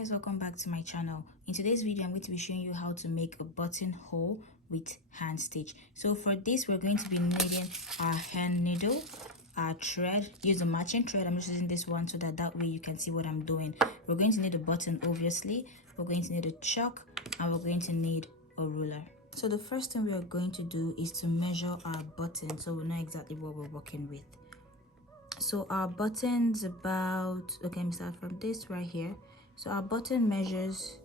guys, welcome back to my channel. In today's video I'm going to be showing you how to make a buttonhole with hand stitch. So for this we're going to be needing our hand needle, our thread. Use a matching thread. I'm just using this one so that way you can see what I'm doing. We're going to need a button, obviously. We're going to need a chalk, and we're going to need a ruler. So the first thing we are going to do is to measure our button so we know exactly what we're working with. So our button's about, okay, let me start from this right here. So our button measures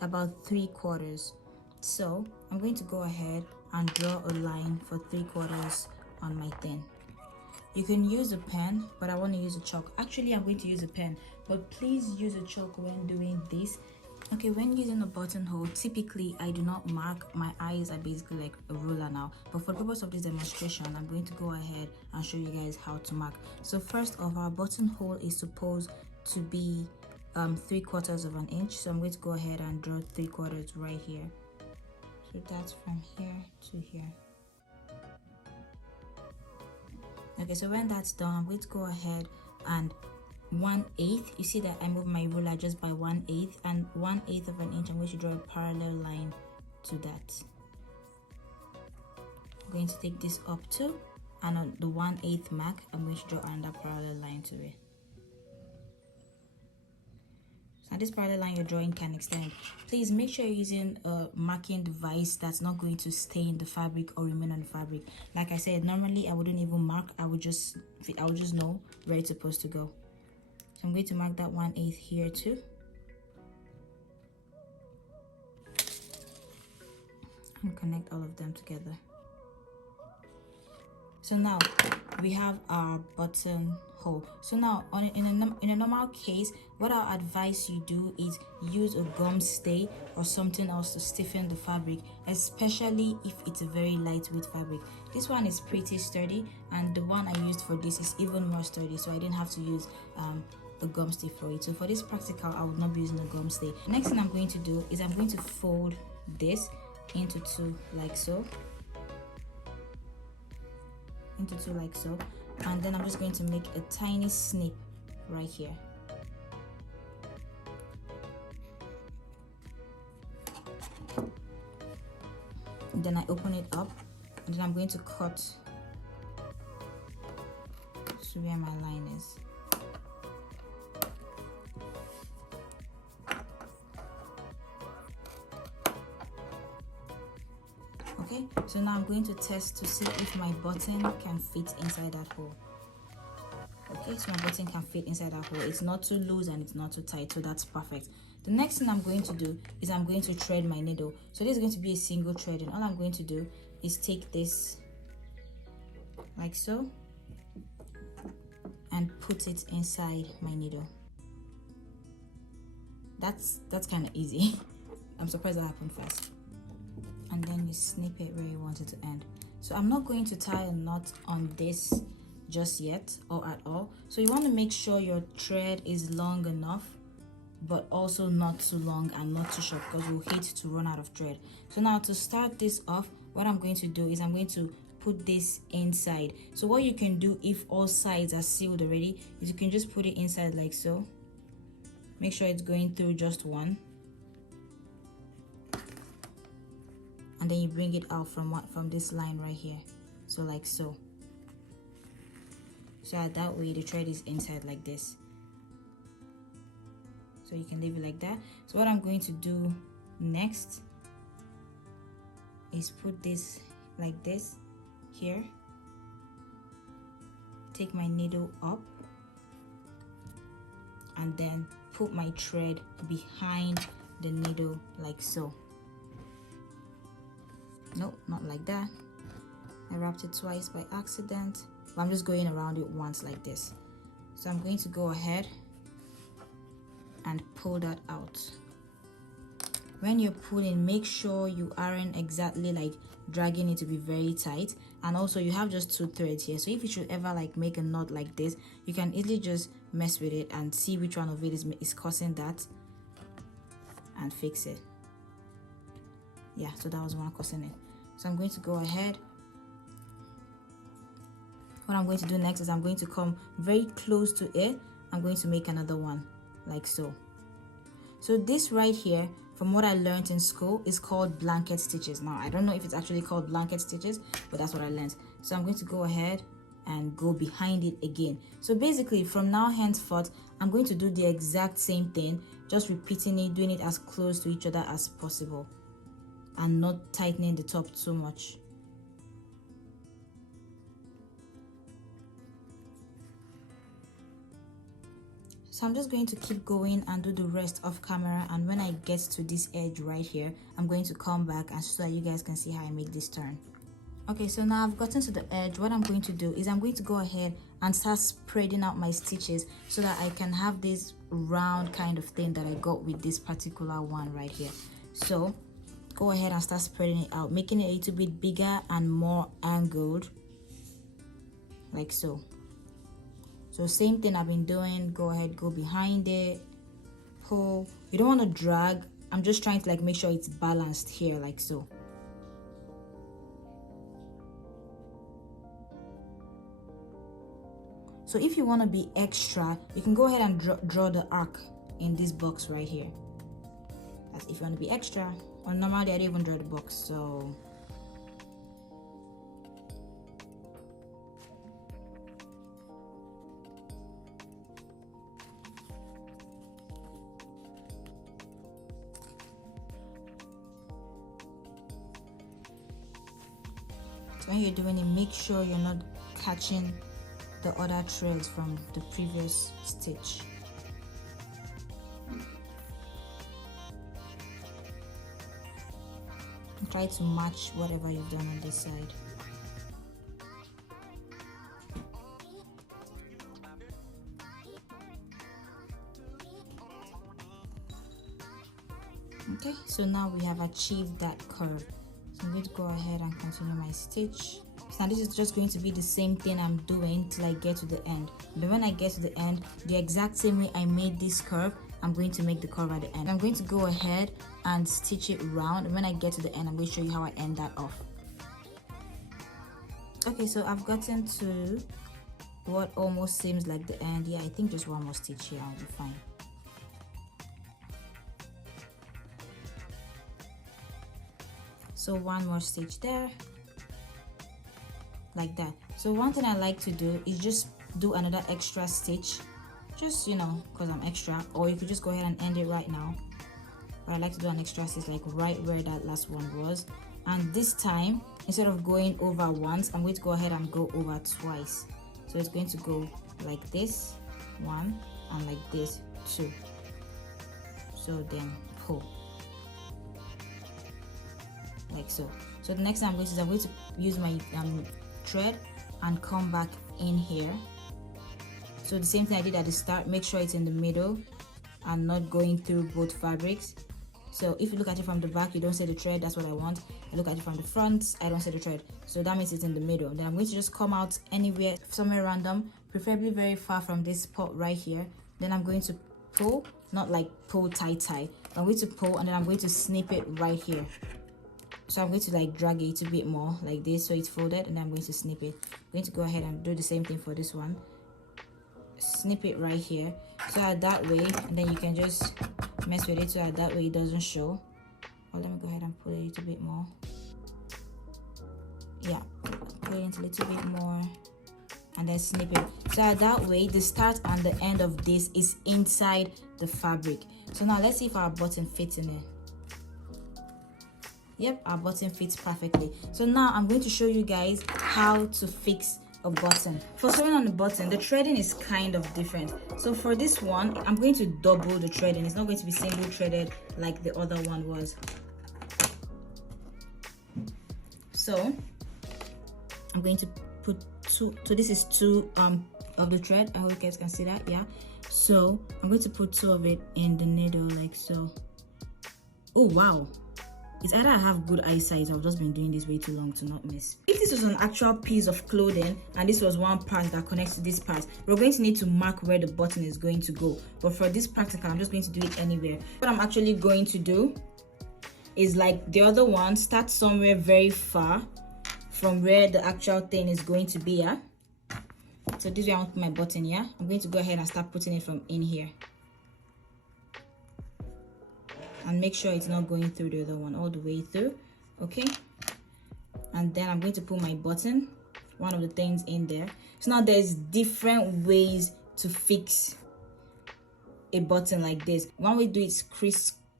about 3/4. So I'm going to go ahead and draw a line for 3/4 on my thing. You can use a pen, but I want to use a chalk. Actually, I'm going to use a pen, but please use a chalk when doing this. Okay, when using a buttonhole, typically I do not mark. My eyes are basically like a ruler now, but for the purpose of this demonstration I'm going to go ahead and show you guys how to mark. So first off, our buttonhole is supposed to be 3/4 of an inch, so I'm going to go ahead and draw 3/4 right here. So that's from here to here. Okay, so when that's done, I'm going to go ahead and 1/8. You see that I moved my ruler just by 1/8, and 1/8 of an inch, I'm going to draw a parallel line to that. I'm going to take this up to, and on the 1/8 mark, I'm going to draw another parallel line to it. So this parallel line you're drawing can extend. Please make sure you're using a marking device that's not going to stain the fabric or remain on the fabric. Like I said, normally I wouldn't even mark. I would just know where it's supposed to go. So I'm going to mark that 1/8 here too. And connect all of them together. So now we have our buttonhole. So now in a normal case, what I'll advise you do is use a gum stay or something else to stiffen the fabric, especially if it's a very lightweight fabric. This one is pretty sturdy, and the one I used for this is even more sturdy, so I didn't have to use a gum stay for it. So for this practical, I would not be using a gum stay. Next thing I'm going to do is I'm going to fold this into two like so. And then I'm just going to make a tiny snip right here. And then I open it up, and then I'm going to cut to where my line is. Okay, so now I'm going to test to see if my button can fit inside that hole. Okay, so my button can fit inside that hole. It's not too loose and it's not too tight, so that's perfect. The next thing I'm going to do is I'm going to thread my needle. So this is going to be a single thread, and all I'm going to do is take this like so and put it inside my needle. That's kind of easy. I'm surprised that happened fast. And then you snip it where you want it to end. So I'm not going to tie a knot on this just yet or at all. So you want to make sure your thread is long enough, but also not too long and not too short, because we'll hate to run out of thread. So now to start this off, what I'm going to do is I'm going to put this inside. So what you can do if all sides are sealed already is you can just put it inside like so. Make sure it's going through just one. And then you bring it out from this line right here, so like so. So that way the thread is inside like this. So you can leave it like that. So what I'm going to do next is put this like this here. Take my needle up, and then put my thread behind the needle like so. Nope, not like that. I wrapped it twice by accident, but I'm just going around it once like this. So I'm going to go ahead and pull that out. When you're pulling, make sure you aren't exactly like dragging it to be very tight, and also you have just 2 threads here, so if you should ever like make a knot like this, you can easily just mess with it and see which one of it is causing that and fix it. Yeah, so that was one causing it. So I'm going to go ahead. What I'm going to do next is I'm going to come very close to it. I'm going to make another one like so. So this right here, from what I learned in school, is called blanket stitches. Now I don't know if it's actually called blanket stitches, but that's what I learned. So I'm going to go ahead and go behind it again. So basically from now henceforth, I'm going to do the exact same thing, just repeating it, doing it as close to each other as possible and not tightening the top too much. So I'm just going to keep going and do the rest off camera, and when I get to this edge right here, I'm going to come back and so that you guys can see how I make this turn. Okay, so now I've gotten to the edge. What I'm going to do is I'm going to go ahead and start spreading out my stitches so that I can have this round kind of thing that I got with this particular one right here. So go ahead and start spreading it out, making it a little bit bigger and more angled, like so. So same thing I've been doing. Go ahead, go behind it, pull. You don't want to drag. I'm just trying to like make sure it's balanced here, like so. So if you want to be extra, you can go ahead and draw the arc in this box right here. That's if you want to be extra. Or normally I don't even draw the box, so when you're doing it, make sure you're not catching the other threads from the previous stitch. And try to match whatever you've done on this side. Okay, so now we have achieved that curve. So I'm going to go ahead and continue my stitch. So now this is just going to be the same thing I'm doing till I get to the end. But when I get to the end, the exact same way I made this curve, I'm going to make the curve at the end. I'm going to go ahead and stitch it round. And when I get to the end, I'm going to show you how I end that off. Okay, so I've gotten to what almost seems like the end. Yeah, I think just one more stitch here, I'll be fine. So one more stitch there, like that. So one thing I like to do is just do another extra stitch, just, you know, because I'm extra, or you could just go ahead and end it right now. But I like to do an extra stitch like right where that last one was. And this time, instead of going over once, I'm going to go ahead and go over twice. So it's going to go like this, one, and like this, two. So then pull. Like so. So the next thing I'm going to use my thread and come back in here. So the same thing I did at the start, make sure it's in the middle and not going through both fabrics. So if you look at it from the back, you don't see the thread, that's what I want. I look at it from the front, I don't see the thread, so that means it's in the middle. Then I'm going to just come out anywhere, somewhere random, preferably very far from this spot right here. Then I'm going to pull, not like pull tight. I'm going to pull and then I'm going to snip it right here. So I'm going to like drag it a bit more like this so it's folded, and then I'm going to snip it. I'm going to go ahead and do the same thing for this one. Snip it right here so that way, and then you can just mess with it so that way it doesn't show. Oh, let me go ahead and pull it a little bit more. Yeah, pull it a little bit more and then snip it. So that way the start and the end of this is inside the fabric. So now let's see if our button fits in it. Yep, our button fits perfectly. So now I'm going to show you guys how to fix a button. For sewing on the button, the threading is kind of different. So for this one, I'm going to double the threading. It's not going to be single threaded like the other one was. So I'm going to put two, so this is two of the thread. I hope you guys can see that. Yeah, so I'm going to put two of it in the needle like so. Oh wow, it's either I have good eyesight or I've just been doing this way too long to not miss. If this was an actual piece of clothing and this was one part that connects to this part, we're going to need to mark where the button is going to go. But for this practical, I'm just going to do it anywhere. What I'm actually going to do is like the other one, start somewhere very far from where the actual thing is going to be. Yeah. So this way I want to put my button here. I'm going to go ahead and start putting it from in here. and make sure it's not going through the other one all the way through. Okay, and then I'm going to put my button, one of the things in there. So now there's different ways to fix a button like this. One way to do it is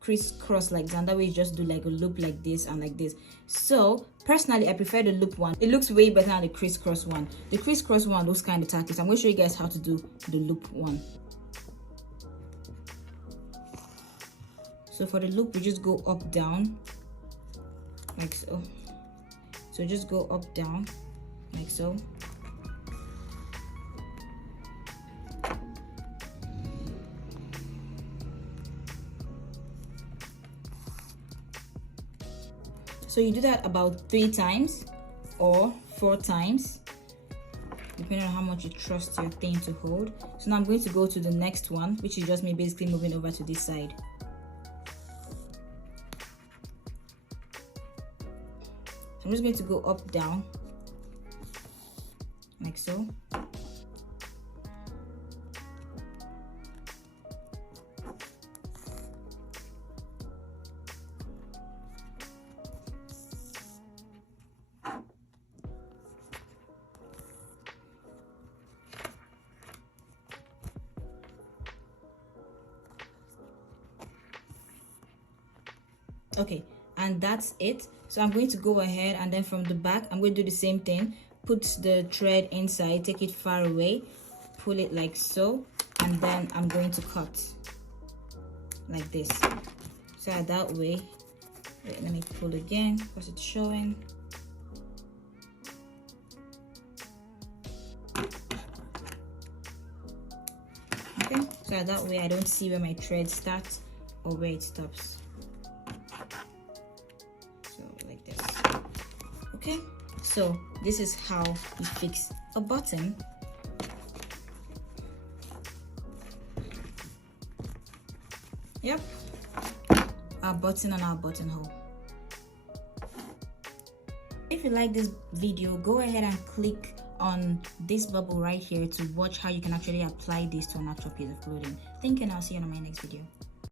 crisscross like that. That way you just do like a loop like this and like this. So personally I prefer the loop one. It looks way better than the crisscross one. The crisscross one looks kind of tacky, so I'm going to show you guys how to do the loop one. So for the loop, we just go up down like so. So just go up down like so. So you do that about 3 times or 4 times, depending on how much you trust your thing to hold. So now I'm going to go to the next one, which is just me basically moving over to this side. So I'm just going to go up, down, like so. Okay, and that's it. So I'm going to go ahead, and then from the back I'm going to do the same thing. Put the thread inside, take it far away, pull it like so, and then I'm going to cut like this. So that way, wait, let me pull again because it's showing. Okay, so that way I don't see where my thread starts or where it stops. Okay, so this is how you fix a button. Yep, our button and our buttonhole. If you like this video, go ahead and click on this bubble right here to watch how you can actually apply this to an actual piece of clothing. Thank you, and I'll see you in my next video.